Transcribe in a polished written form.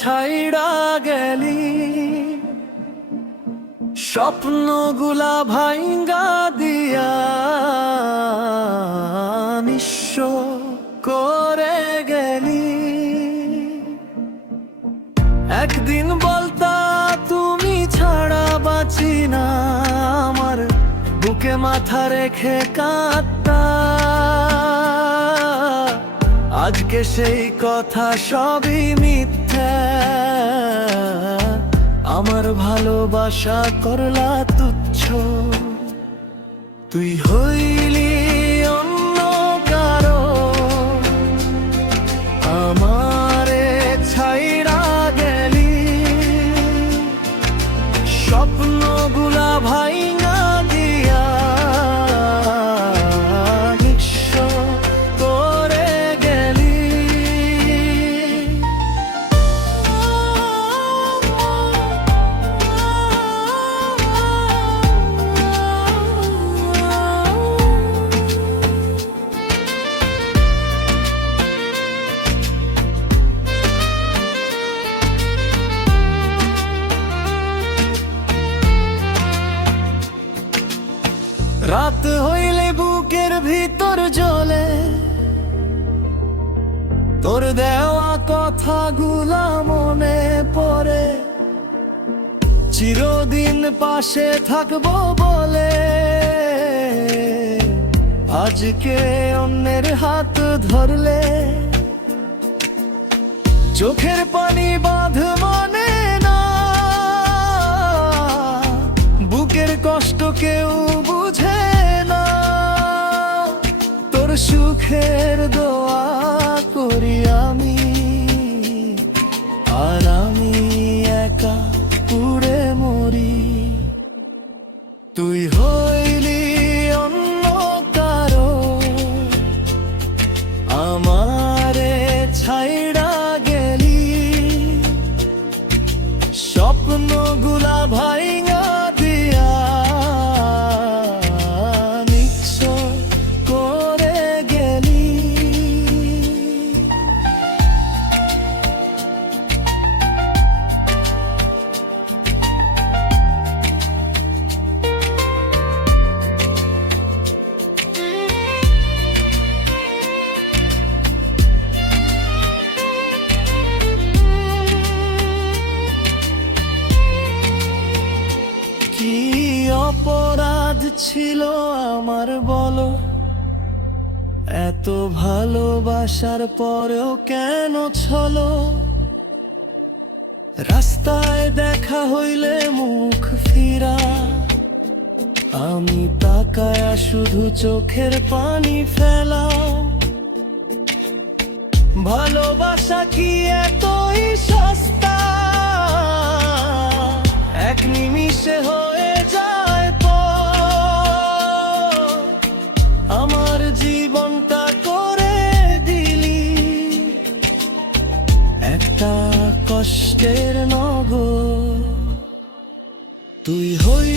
ছাইড়া গেলি, স্বপ্নগুলা ভাইঙ্গা দিয়া নিঃস্ব করে গেলি। একদিন বলতা তুমি ছাড়া বাঁচি না, আমার বুকে মাথা রেখে কাঁদতা। আজকে সেই কথা সবই মিথ্যা, আমার ভালোবাসা করলা তুচ্ছ। তুই হইলি অন্য কারো, আমারে ছাইড়া গেলি, স্বপ্নগুলা ভাইঙ্গা দিয়া নিঃস্ব করে গেলি। রাত হইলে বুকের ভিতর জ্বলে, তোর দেওয়া কথাগুলা মনে পড়ে। চিরদিন পাশে থাকবো বলে আজকে অন্যের হাত ধরলে, চোখের পানি বাঁধ মানে না, বুকের কষ্ট কেউ বুঝে না। তোর সুখের দোয়া করি আমি, আর আমি একা পুড়ে মরি। তুই হইলি অন্য কারো, আমারে ছাইড়া গেলি, স্বপ্নগুলা ভাইঙ্গা দিয়া নিঃস্ব করে গেলি। কি অপরাধ ছিল আমার বলো, এত ভালোবাসার পরেও কেন ছলো? রাস্তায় দেখা হইলে মুখ ফিরা, আমি তাকায়া শুধু চোখের পানি ফেলা। ভালোবাসা কি এতই সস্তা, এক নিমিষে হয়ে যায় পর। আমার জীবনটা করে দিলি একটা কষ্টের নগর। তুই হই